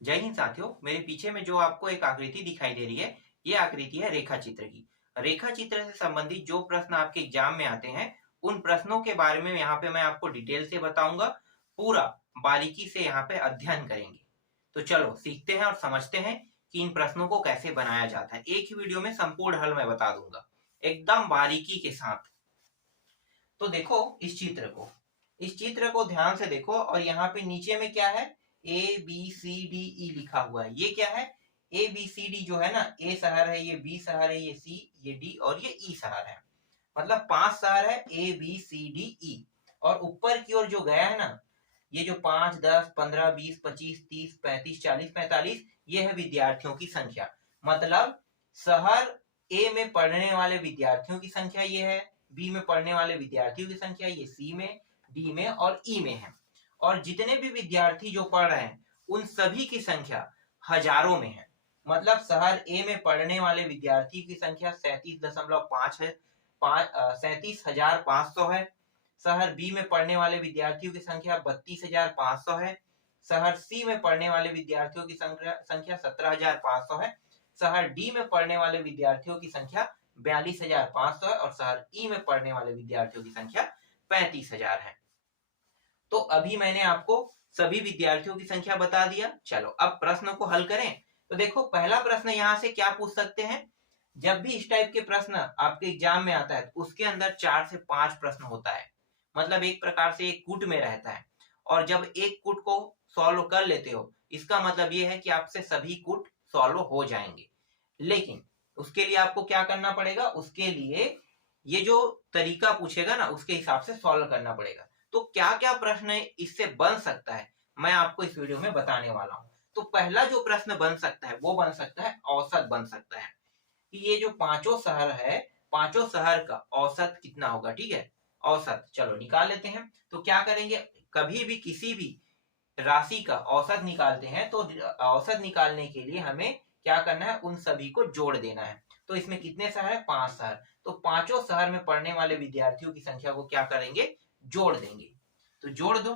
जय हिंद साथियों, मेरे पीछे में जो आपको एक आकृति दिखाई दे रही है, ये आकृति है रेखा चित्र की। रेखा चित्र से संबंधित जो प्रश्न आपके एग्जाम में आते हैं, उन प्रश्नों के बारे में यहाँ पे मैं आपको डिटेल से बताऊंगा। पूरा बारीकी से यहाँ पे अध्ययन करेंगे। तो चलो सीखते हैं और समझते हैं कि इन प्रश्नों को कैसे बनाया जाता है। एक ही वीडियो में संपूर्ण हल मैं बता दूंगा, एकदम बारीकी के साथ। तो देखो इस चित्र को ध्यान से देखो और यहाँ पे नीचे में क्या है, A B C D E लिखा हुआ है। ये क्या है, ए बी सी डी जो है ना, ए शहर है, ये बी शहर है, ये सी, ये डी और ये ई शहर है। मतलब 5 शहर है, A B C D E. और ऊपर की ओर जो गया है ना, ये जो 5 10 15 20 25 30 35 40 45, ये है विद्यार्थियों की संख्या। मतलब शहर ए में पढ़ने वाले विद्यार्थियों की संख्या ये है, बी में पढ़ने वाले विद्यार्थियों की संख्या ये सी में, डी में और ई में है। और जितने भी विद्यार्थी जो पढ़ रहे हैं उन सभी की संख्या हजारों में है। मतलब शहर ए में पढ़ने वाले विद्यार्थी की संख्या 37.5 है, 37,500 है। शहर बी में पढ़ने वाले विद्यार्थियों की संख्या 32,500 है। शहर सी में पढ़ने वाले विद्यार्थियों की संख्या 17,500 है। शहर डी में पढ़ने वाले विद्यार्थियों की संख्या 42,500 है और शहर ई में पढ़ने वाले विद्यार्थियों की संख्या 35,000 है। तो अभी मैंने आपको सभी विद्यार्थियों की संख्या बता दिया। चलो अब प्रश्न को हल करें। तो देखो पहला प्रश्न यहाँ से क्या पूछ सकते हैं, जब भी इस टाइप के प्रश्न आपके एग्जाम में आता है तो उसके अंदर 4 से 5 प्रश्न होता है। मतलब एक प्रकार से एक कूट में रहता है। और जब एक कूट को सॉल्व कर लेते हो, इसका मतलब ये है कि आपसे सभी कूट सॉल्व हो जाएंगे। लेकिन उसके लिए आपको क्या करना पड़ेगा, उसके लिए ये जो तरीका पूछेगा ना उसके हिसाब से सॉल्व करना पड़ेगा। तो क्या क्या प्रश्न इससे बन सकता है, मैं आपको इस वीडियो में बताने वाला हूं। तो पहला जो प्रश्न बन सकता है वो बन सकता है औसत बन सकता है, कि ये जो पांचों शहर है, पांचों शहर का औसत कितना होगा। ठीक है, औसत चलो निकाल लेते हैं। तो क्या करेंगे, कभी भी किसी भी राशि का औसत निकालते हैं तो औसत निकालने के लिए हमें क्या करना है, उन सभी को जोड़ देना है। तो इसमें कितने शहर है, 5 शहर। तो पांचों शहर में पढ़ने वाले विद्यार्थियों की संख्या को क्या करेंगे, जोड़ देंगे। तो जोड़ दो।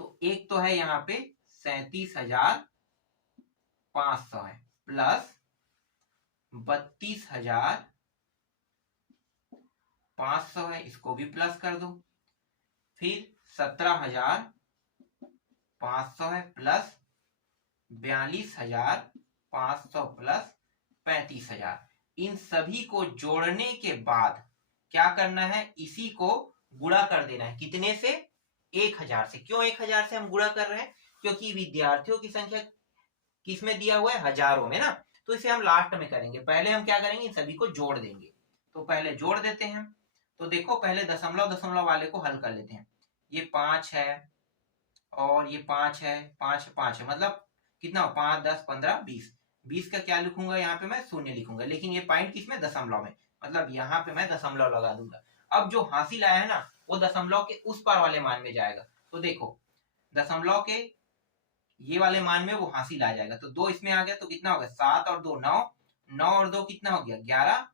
तो एक तो है यहाँ पे 37,500 है, प्लस 32,500 है, इसको भी प्लस कर दो। फिर 17,500 है, प्लस 42,500 प्लस 35,000। इन सभी को जोड़ने के बाद क्या करना है, इसी को गुणा कर देना है। कितने से, 1,000 से। क्यों 1,000 से हम गुणा कर रहे हैं, क्योंकि विद्यार्थियों की संख्या किसमें दिया हुआ है, हजारों में ना। तो इसे हम लास्ट में करेंगे, पहले हम क्या करेंगे, इन सभी को जोड़ देंगे। तो पहले जोड़ देते हैं। तो देखो पहले दशमलव दशमलव वाले को हल कर लेते हैं। ये 5 है और ये 5 है, 5 5 है, मतलब कितना, 5 10 15 20। 20 का क्या लिखूंगा, यहाँ पे मैं शून्य लिखूंगा, लेकिन ये पॉइंट किसमें, दशमलव में, मतलब यहाँ पे मैं दशमलव लगा दूंगा। अब जो हासिल आया है ना, वो दशमलव के उस पार वाले मान में जाएगा। तो देखो दशमलव के ये वाले मान में वो हासिल आ जाएगा। तो 2 इसमें आ गया, तो कितना हो गया, 7 और 2 9, 9 और 2 कितना हो गया, 11,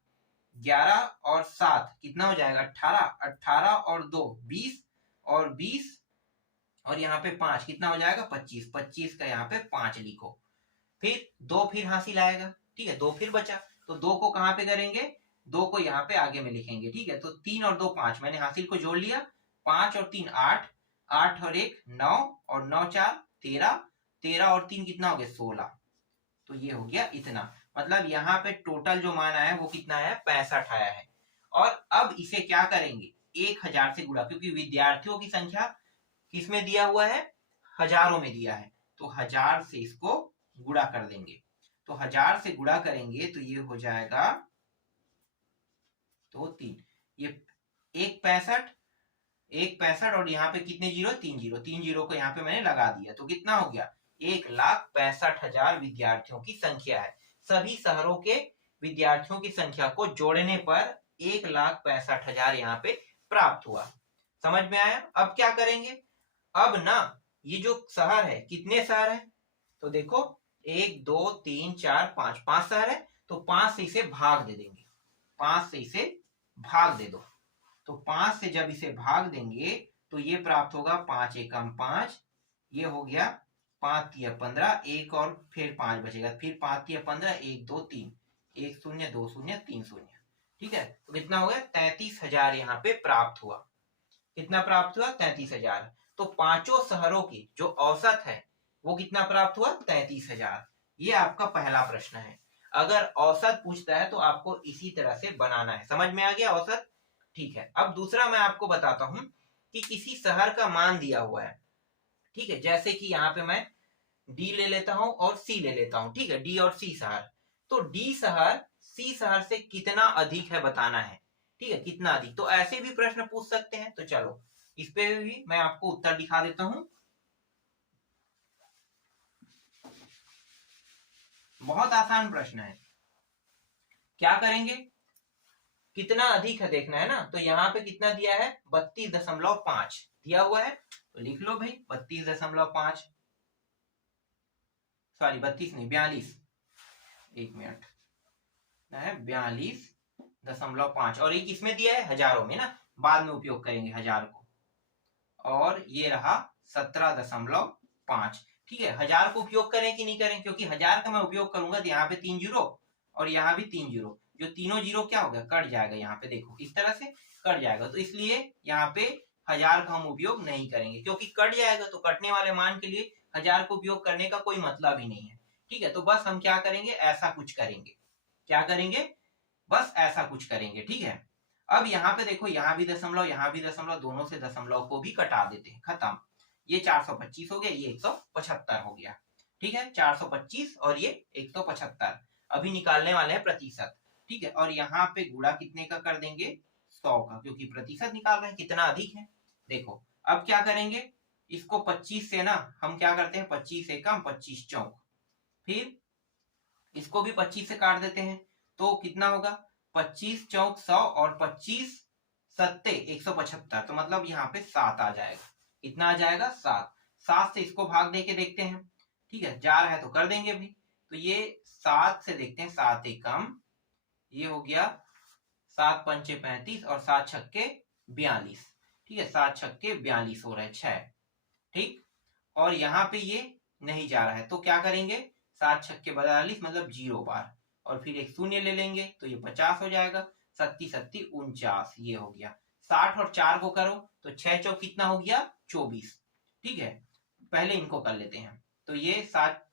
11 और 7 कितना हो जाएगा, 18, 18 और 2 20, और 20 और यहाँ पे 5 कितना हो जाएगा, 25, 25 का यहाँ पे 5 लिखो। फिर 2 फिर हासिल आएगा, ठीक है, 2 फिर बचा। तो 2 को कहाँ पे करेंगे, 2 को यहाँ पे आगे में लिखेंगे। ठीक है, तो 3 और 2 5, मैंने हासिल को जोड़ लिया। 5 और 3 8, 8 और 1 9 और 9 4 13, 13 और 3 कितना हो गया, 16। तो ये हो गया इतना। मतलब यहाँ पे टोटल जो मान आया है वो कितना आया, 65 आया है। और अब इसे क्या करेंगे, 1,000 से गुणा, क्योंकि विद्यार्थियों की संख्या किसमें दिया हुआ है, हजारों में दिया है। तो 1,000 से इसको गुणा कर देंगे। तो 1,000 से गुणा करेंगे तो ये हो जाएगा, तो 3, ये 1,65, 1,65 और यहाँ पे कितने जीरो, 3 जीरो, 3 जीरो को यहाँ पे मैंने लगा दिया। तो कितना हो गया, 1,65,000 विद्यार्थियों की संख्या है। सभी शहरों के विद्यार्थियों की संख्या को जोड़ने पर 1,65,000 यहाँ पे प्राप्त हुआ। समझ में आया। अब क्या करेंगे, अब ना ये जो शहर है, कितने शहर है, तो देखो 1 2 3 4 5, 5 शहर है। तो 5 से इसे भाग दे देंगे, 5 से इसे भाग दे दो। तो 5 से जब इसे भाग देंगे तो ये प्राप्त होगा, 5 एकम 5, ये हो गया 5 तिया 15, एक और फिर 5 बचेगा, फिर 5 तिया 15, 1 2 3, 1 0 2 0 3 0। ठीक है, तो कितना हो गया? 33,000 यहाँ पे प्राप्त हुआ। कितना प्राप्त हुआ? 33,000। तो पांचों शहरों की जो औसत है वो कितना प्राप्त हुआ? 33,000। ये आपका पहला प्रश्न है। अगर औसत पूछता है तो आपको इसी तरह से बनाना है। समझ में आ गया औसत? ठीक है, अब दूसरा मैं आपको बताता हूं कि किसी शहर का मान दिया हुआ है। ठीक है, जैसे कि यहाँ पे मैं डी ले लेता हूं और सी ले लेता हूं। ठीक है, डी और सी शहर। तो डी शहर सी शहर से कितना अधिक है बताना है। ठीक है, कितना अधिक। तो ऐसे भी प्रश्न पूछ सकते हैं। तो चलो इस पे भी मैं आपको उत्तर दिखा देता हूं। बहुत आसान प्रश्न है। क्या करेंगे? कितना अधिक है देखना है ना। तो यहाँ पे कितना दिया है? 32.5 दिया हुआ है। तो लिख लो भाई 32.5, सॉरी 32 नहीं 42, एक मिनट है 42.5। और ये किसमें दिया है? हजारों में ना, बाद में उपयोग करेंगे हजार को। और ये रहा 17.5। ठीक है, हजार को उपयोग करें कि नहीं करें? क्योंकि हजार का मैं उपयोग करूंगा तो यहाँ पे 3 जीरो और यहाँ भी 3 जीरो, जो तीनों जीरो क्या हो गया? कट जाएगा। यहाँ पे देखो इस तरह से कट जाएगा। तो इसलिए यहाँ पे हजार का हम उपयोग नहीं करेंगे, क्योंकि कट जाएगा तो कटने वाले मान के लिए हजार को उपयोग करने का कोई मतलब ही नहीं है। ठीक है, तो बस हम क्या करेंगे? ऐसा कुछ करेंगे। क्या करेंगे? बस ऐसा कुछ करेंगे। ठीक है, अब यहाँ पे देखो, यहाँ भी दशमलव, यहाँ भी दशमलव, दोनों से दशमलव को भी कटा देते हैं। खत्म। ये 425 हो गया, ये 175 हो गया। ठीक है, 425 और ये 175। अभी निकालने वाले हैं प्रतिशत। ठीक है, और यहाँ पे गुणा कितने का कर देंगे? 100 का, क्योंकि प्रतिशत निकाल रहे हैं कितना अधिक है। देखो अब क्या करेंगे? इसको 25 से ना हम क्या करते हैं? 25 एकम 25 चौक, फिर इसको भी 25 से काट देते हैं। तो कितना होगा? 25 चौक 100 और 25 सत्ते 175। तो मतलब यहाँ पे 7 आ जाएगा। कितना आ जाएगा? 7। 7 से इसको भाग दे के देखते हैं। ठीक है, जा रहा है तो कर देंगे अभी। तो ये 7 से देखते हैं, 7 एकम, ये हो गया 7 पंचे 35 और 7 छक्के 42। ठीक है, 7 छक्के 42 हो रहे 6। ठीक, और यहाँ पे ये नहीं जा रहा है तो क्या करेंगे? 7 छक्के 42 मतलब 0 बार, और फिर एक शून्य ले लेंगे तो ये 50 हो जाएगा। 7 7 49, ये हो गया। 60 और 4 को करो तो 6 चौक कितना हो गया? 24। ठीक है, पहले इनको कर लेते हैं। तो ये 7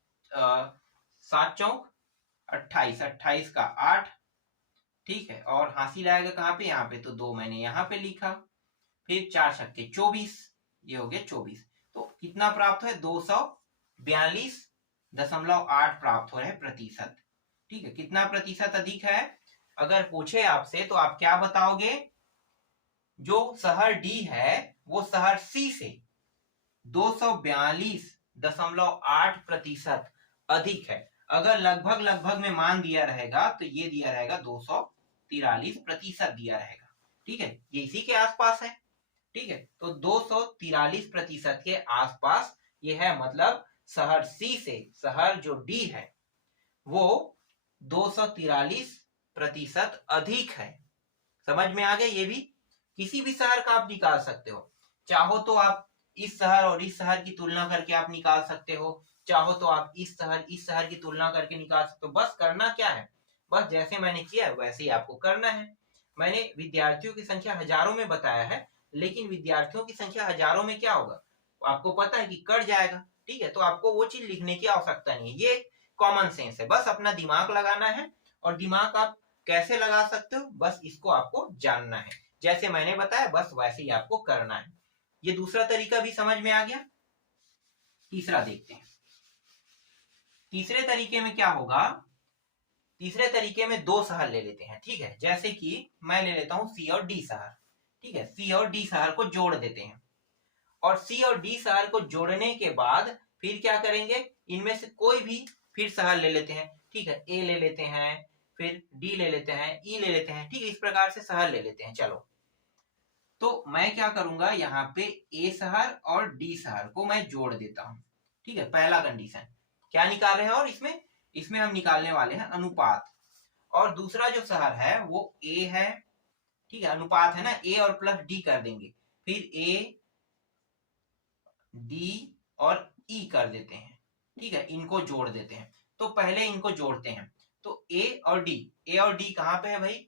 चौक 28, 28 का 8। ठीक है, और हासिल आएगा कहाँ पे? यहाँ पे। तो 2 मैंने यहाँ पे लिखा, फिर 4 छक्के 24, ये हो गया 24। तो कितना प्राप्त है? 242.8 प्राप्त हो रहे प्रतिशत। ठीक है, कितना प्रतिशत अधिक है? अगर पूछे आपसे तो आप क्या बताओगे? जो शहर डी है वो शहर सी से 242.8 प्रतिशत अधिक है। अगर लगभग लगभग में मान दिया रहेगा तो ये दिया रहेगा 243 प्रतिशत दिया रहेगा। ठीक है, ये इसी के आसपास है। ठीक है, तो 243 प्रतिशत के आसपास ये है। मतलब शहर सी से शहर जो डी है वो 243 प्रतिशत अधिक है। समझ में आ गया? ये भी किसी भी शहर का आप निकाल सकते हो। चाहो तो आप इस शहर और इस शहर की तुलना करके आप निकाल सकते हो, चाहो तो आप इस शहर की तुलना करके निकाल सकते हो। बस करना क्या है? बस जैसे मैंने किया है वैसे ही आपको करना है। मैंने विद्यार्थियों की संख्या हजारों में बताया है, लेकिन विद्यार्थियों की संख्या हजारों में क्या होगा आपको पता है कि कट जाएगा। ठीक है, तो आपको वो चीज लिखने की आवश्यकता नहीं है। ये कॉमन सेंस है, बस अपना दिमाग लगाना है। और दिमाग आप कैसे लगा सकते हो? बस इसको आपको जानना है। जैसे मैंने बताया बस वैसे ही आपको करना है। ये दूसरा तरीका भी समझ में आ गया। तीसरा देखते हैं। तीसरे तरीके में क्या होगा? तीसरे तरीके में 2 शहर ले लेते हैं। ठीक है, जैसे कि मैं ले लेता हूं सी और डी शहर। ठीक है, सी और डी शहर को जोड़ देते हैं, और सी और डी शहर को जोड़ने के बाद फिर क्या करेंगे? इनमें से कोई भी फिर शहर ले लेते हैं। ठीक है, ए ले लेते हैं, फिर डी ले लेते हैं, ई ले लेते हैं। ठीक है, इस प्रकार से शहर ले लेते हैं। चलो, तो मैं क्या करूंगा? यहाँ पे ए शहर और डी शहर को मैं जोड़ देता हूं। ठीक है, पहला कंडीशन क्या निकाल रहे हैं? और इसमें हम निकालने वाले हैं अनुपात। और दूसरा जो शहर है वो ए है। ठीक है, अनुपात है ना, ए और प्लस डी कर देंगे, फिर ए डी और ई कर देते हैं। ठीक है, इनको जोड़ देते हैं। तो पहले इनको जोड़ते हैं। तो ए और डी कहां पे है भाई?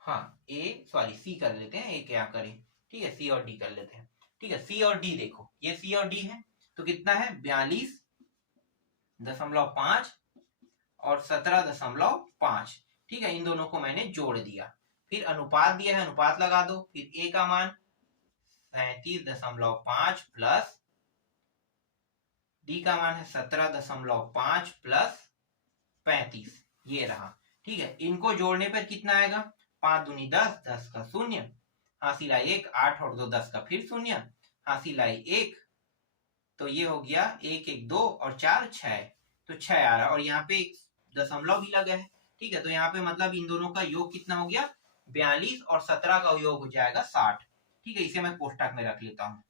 हाँ सी कर लेते हैं, ए क्या करें, ठीक है, सी और डी कर लेते हैं। ठीक है, सी और डी देखो, ये सी और डी है तो कितना है 42.5 और 17.5। ठीक है, इन दोनों को मैंने जोड़ दिया। फिर अनुपात दिया है, अनुपात लगा दो। फिर ए का मान 37.5 प्लस डी का मान है 17.5 प्लस 35, ये रहा। ठीक है, इनको जोड़ने पर कितना आएगा? 5 दूनी 10, 10 का शून्य, हासिल आई 1, 8 और 2 10 का फिर शून्य, हासिल आई 1, तो ये हो गया 1 1 2 और 4 6, तो 6 आ रहा। और यहाँ पे एक दशमलव भी लगा है। ठीक है, तो यहाँ पे मतलब इन दोनों का योग कितना हो गया? 42 और 17 का योग हो जाएगा 60। ठीक है, इसे मैं कोष्टक में रख लेता हूँ।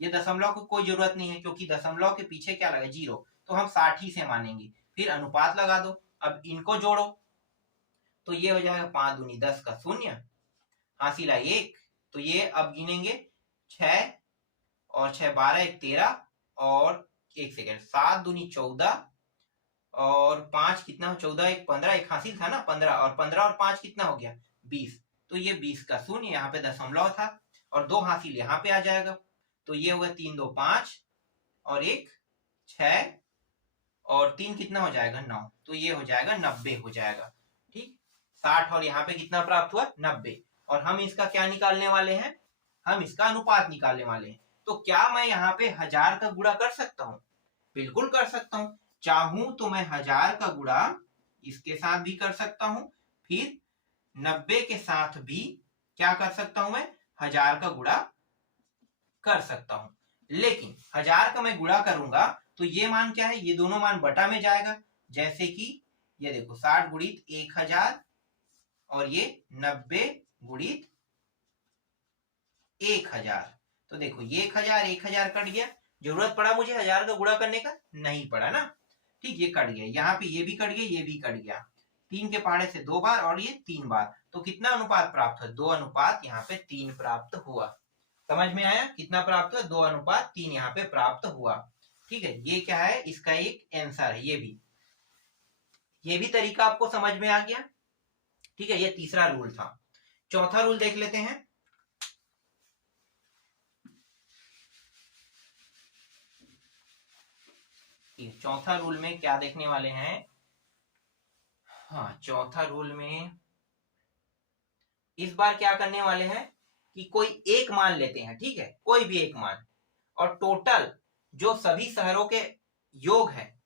ये दशमलव को कोई जरूरत नहीं है क्योंकि दशमलव के पीछे क्या लगा? 0, तो हम 60 ही से मानेंगे। फिर अनुपात लगा दो। अब इनको जोड़ो तो ये हो जाएगा 5 दूनी 10 का शून्य, हासिल आई 1, तो ये अब गिनेंगे 6 और 6 12 1 13 और 1 सेकेंड 7 दूनी 14 और 5 कितना? 14 1 15, एक हासिल था ना 15, और 15 और 5 कितना हो गया? 20, तो ये 20 का शून्य, यहाँ पे दशमलव था और 2 हासिल यहाँ पे आ जाएगा, तो ये होगा 3 2 5 और 1 6 और 3 कितना हो जाएगा? 9, तो ये हो जाएगा 90 हो जाएगा। ठीक, 60 और यहाँ पे कितना प्राप्त हुआ? 90। और हम इसका क्या निकालने वाले हैं? हम इसका अनुपात निकालने वाले हैं। तो क्या मैं यहाँ पे 1000 का गुणा कर सकता हूँ? बिल्कुल कर सकता हूँ। चाहूं तो मैं 1000 का गुणा इसके साथ भी कर सकता हूँ, फिर 90 के साथ भी क्या कर सकता हूं? मैं 1000 का गुणा कर सकता हूं। लेकिन 1000 का मैं गुणा करूंगा तो ये मान क्या है? ये दोनों मान बटा में जाएगा। जैसे कि ये देखो 60 गुणित 1000 और ये 90 गुणित 1000, तो देखो ये 1000 कट गया। जरूरत पड़ा मुझे 1000 का गुणा करने का? नहीं पड़ा ना। ठीक, ये कट गया, यहाँ पे ये भी कट गया, ये भी कट गया। 3 के पहाड़े से 2 बार और ये 3 बार, तो कितना अनुपात प्राप्त हुआ? 2 अनुपात यहाँ पे 3 प्राप्त हुआ। समझ में आया कितना प्राप्त हुआ? 2 अनुपात 3 यहाँ पे प्राप्त हुआ। ठीक है, ये क्या है? इसका एक आंसर है। ये भी तरीका आपको समझ में आ गया। ठीक है, ये तीसरा रूल था। चौथा रूल देख लेते हैं। चौथा रूल में क्या देखने वाले हैं? हाँ, चौथा रूल में इस बार क्या करने वाले हैं कि कोई एक मान लेते हैं। ठीक है, कोई भी एक मान, और टोटल जो सभी शहरों के योग है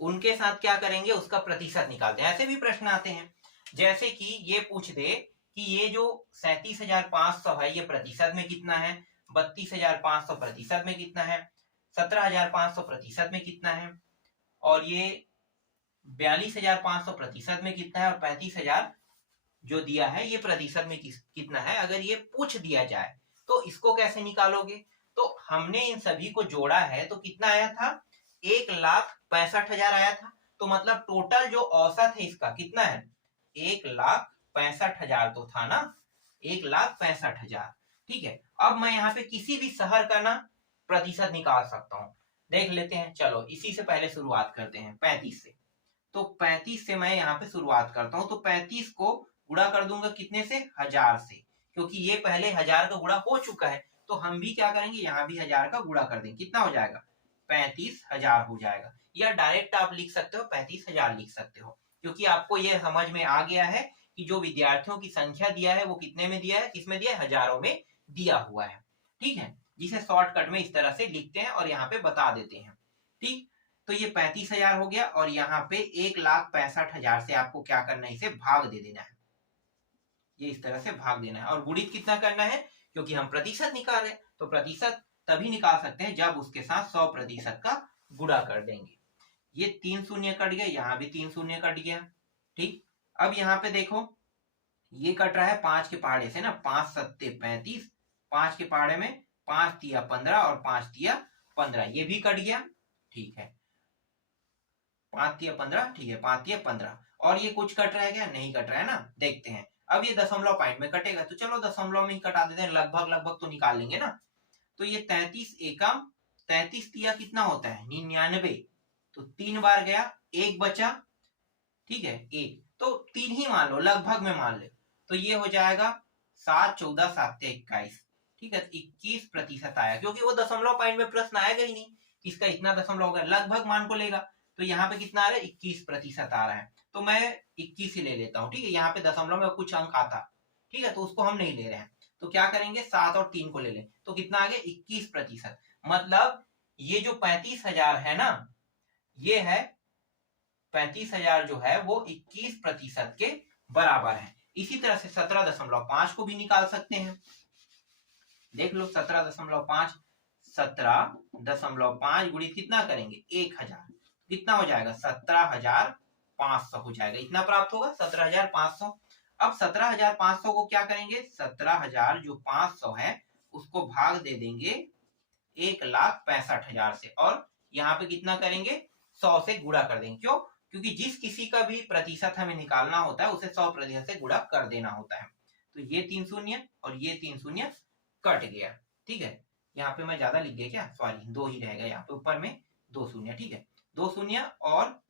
उनके साथ क्या करेंगे? उसका प्रतिशत निकालते हैं। ऐसे भी प्रश्न आते हैं, जैसे कि ये पूछ दे कि ये जो 37,500 है ये प्रतिशत में कितना है, 32,500 प्रतिशत में कितना है, 17,500 प्रतिशत में कितना है, और ये 42,500 प्रतिशत में कितना है, और 35,000 जो दिया है ये प्रतिशत में कितना है। अगर ये पूछ दिया जाए तो इसको कैसे निकालोगे? तो हमने इन सभी को जोड़ा है तो कितना आया था? 1,65,000 आया था। तो मतलब टोटल जो औसत है इसका कितना है? 1,65,000 तो था ना, 1,65,000। ठीक है, अब मैं यहाँ पे किसी भी शहर का ना प्रतिशत निकाल सकता हूँ। देख लेते हैं, चलो इसी से पहले शुरुआत करते हैं 35 से। तो 35 से मैं यहाँ पे शुरुआत करता हूँ। तो 35 को गुणा कर दूंगा कितने से? 1000 से, क्योंकि ये पहले 1000 का गुणा हो चुका है। तो हम भी क्या करेंगे? यहाँ भी 1000 का गुणा कर देंगे। कितना हो जाएगा? 35,000 हो जाएगा। या डायरेक्ट आप लिख सकते हो 35,000 लिख सकते हो, क्योंकि आपको ये समझ में आ गया है कि जो विद्यार्थियों की संख्या दिया है वो कितने में दिया है, किसमें दिया है? हजारों में दिया हुआ है। ठीक है, जिसे शॉर्टकट में इस तरह से लिखते हैं और यहाँ पे बता देते हैं। ठीक, तो ये 35,000 हो गया और यहाँ पे 1,65,000 से आपको क्या करना है? इसे भाग दे देना है। ये इस तरह से भाग देना है। और गुणित कितना करना है? क्योंकि हम प्रतिशत निकाल रहे हैं तो प्रतिशत तभी निकाल सकते हैं जब उसके साथ 100% का गुणा कर देंगे। ये 3 शून्य कट गया, यहाँ भी 3 शून्य कट गया। ठीक, अब यहाँ पे देखो ये कट रहा है 5 के पहाड़े से ना, 5 सत्ते 35, 5 के पहाड़े में 5 तिया 15 और 5 तिया 15, ये भी कट गया। ठीक है, 5 तिया 15, ठीक है 5 तिया 15। और ये कुछ कट रहा है क्या? नहीं कट रहा है ना, देखते हैं। अब ये दशमलव पॉइंट में कटेगा तो चलो दशमलव में ही कटा देते हैं, लगभग लगभग तो निकाल लेंगे ना। तो ये 33 एकम 33 तिया कितना होता है 99, तो 3 बार गया, एक बचा, ठीक है, एक, तो 3 ही मान लो, लगभग में मान ले, तो ये हो जाएगा 7 14 7 21, ठीक है, 21% आया, क्योंकि वो दशमलव पॉइंट में प्रश्न आएगा ही नहीं, इसका इतना दशमलव होगा, लगभग मान को लेगा, तो यहाँ पे कितना आ रहा है 21% आ रहा है, तो मैं 21 ही ले लेता हूँ, ठीक है, यहाँ पे दशमलव में कुछ अंक आता, ठीक है, तो उसको हम नहीं ले रहे हैं, तो क्या करेंगे 7 और 3 को ले लें, तो कितना आ गया 21%, मतलब ये जो 35,000 है ना, ये है 35,000 जो है वो 21% के बराबर है। इसी तरह से 17.5 को भी निकाल सकते हैं, देख लो 17.5, 17.5 गुणित कितना करेंगे 1000, कितना हो जाएगा 17,500 हो जाएगा, इतना प्राप्त होगा 17,500। अब 17,500 को क्या करेंगे, 17,000 जो 500 है उसको भाग दे देंगे 1,65,000 से, और यहाँ पे कितना करेंगे 100 से गुणा कर देंगे, क्यों, क्योंकि जिस किसी का भी प्रतिशत हमें निकालना होता है उसे 100% से गुणा कर देना होता है, तो ये 3 शून्य और ये 3 शून्य कट गया, ठीक है, यहाँ पे मैं ज्यादा लिख गया क्या, सॉरी 2 ही रहेगा, यहाँ पे ऊपर में 2 शून्य, ठीक है, 2 शून्य और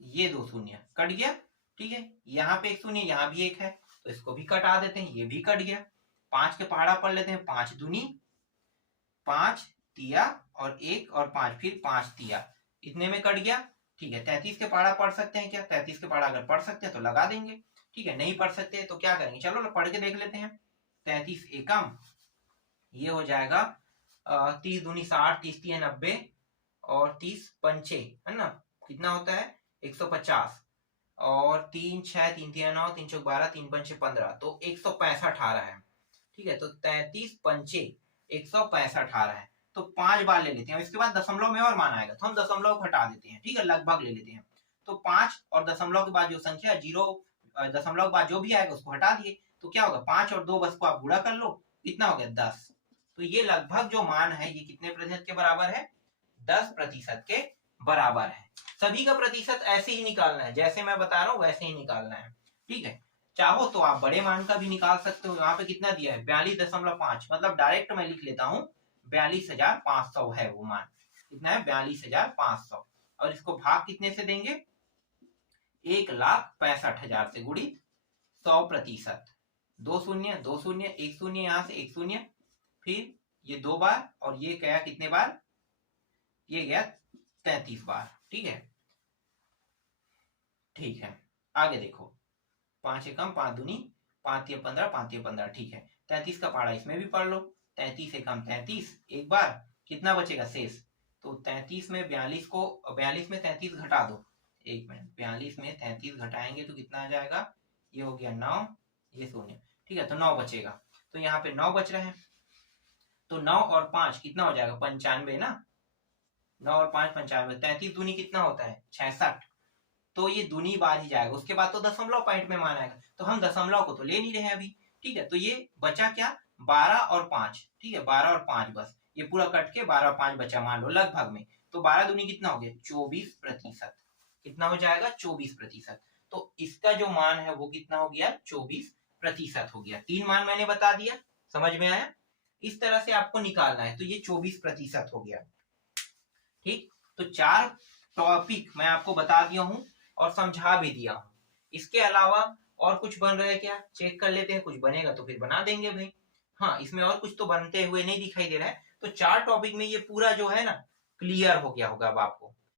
ये 2 शून्य कट गया, ठीक है, यहाँ पे 1 शून्य, यहाँ भी 1 है, तो इसको भी कटा देते हैं, ये भी कट गया, 5 के पहाड़ा पढ़ लेते हैं, 5 दूनी 5 तिया और 1 और 5 फिर 5 तिया, इतने में कट गया, ठीक है, 33 के पहाड़ा पढ़ सकते हैं क्या, 33 के पहाड़ा अगर पढ़ सकते हैं तो लगा देंगे, ठीक है, नहीं पढ़ सकते तो क्या करेंगे, चलो पढ़ के देख लेते हैं, 33 एकम, ये हो जाएगा 30 दूनी 60, 30 तिया 90 और 30 पंचे है ना, कितना होता है 150, और 3 6 3 तिया 9, 3 चौक 12, 3 पंचे 15, तो 165 आ रहा है, ठीक है, तो 33 पंचे 165 आ रहा है, तो 5 बार ले लेते हैं, इसके बाद दशमलव में और मान आएगा तो हम दशमलव हटा देते हैं, ठीक है, लगभग ले लेते हैं, तो 5 और दशमलव के बाद जो संख्या 0 दशमलव के बाद जो भी आएगा उसको हटा दिए, तो क्या होगा 5 और 2 बस को आप गुणा कर लो, कितना हो गया 10, तो ये लगभग जो मान है ये कितने प्रतिशत के बराबर है, 10% के बराबर है। सभी का प्रतिशत ऐसे ही निकालना है, जैसे मैं बता रहा हूँ वैसे ही निकालना है, ठीक है, चाहो तो आप बड़े मान का भी निकाल सकते हो, यहाँ पे कितना दिया है 42.5, मतलब डायरेक्ट मैं लिख लेता हूँ 42,500 है वो मान, कितना है 42,500, और इसको भाग कितने से देंगे 1,65,000 से गुणित 100%, 2 शून्य 2 शून्य 1 शून्य, यहाँ से 1 शून्य, फिर ये 2 बार और ये गया कितने बार, ये गया 33 बार, ठीक है, ठीक है, आगे देखो 5 एकम 5 दूनी 5 तिया 15, 5 तिया 15, ठीक है, 33 का पहाड़ा इसमें भी पढ़ लो, 33 एकम 33, एक बार कितना बचेगा शेष, तो 33 में 42 को 42 में 33 घटा दो, एक मिनट, 42 में 33 घटाएंगे तो कितना आ जाएगा, ये हो गया 9, ये शून्य, ठीक है, तो 9 बचेगा, तो यहाँ पे 9 बच रहे हैं, तो 9 और 5 कितना हो जाएगा 95 ना, 9 और 5 95, 33 दूनी कितना होता है 66, तो ये दूनी बार ही जाएगा, उसके बाद तो दशमलव पॉइंट में मान आएगा, तो हम दशमलव को तो ले नहीं रहे अभी, ठीक है, तो ये बचा क्या 12 और 5, ठीक है, 12 और 5 बस, ये पूरा कट के 12 और 5 बचा मान लो लगभग में, तो 12 दूनी कितना हो गया 24%, कितना हो जाएगा 24%, तो इसका जो मान है वो कितना हो गया 24% हो गया, 3 मान मैंने बता दिया, समझ में आया, इस तरह से आपको निकालना है, तो ये 24% हो गया, ठीक, तो 4 टॉपिक मैं आपको बता दिया हूं और समझा भी दिया हूं, इसके अलावा और कुछ बन रहा है क्या, चेक कर लेते हैं, कुछ बनेगा तो फिर बना देंगे भाई, हाँ इसमें और कुछ तो बनते हुए नहीं दिखाई दे रहा है, तो 4 टॉपिक में ये पूरा जो है ना क्लियर हो गया होगा अब आपको,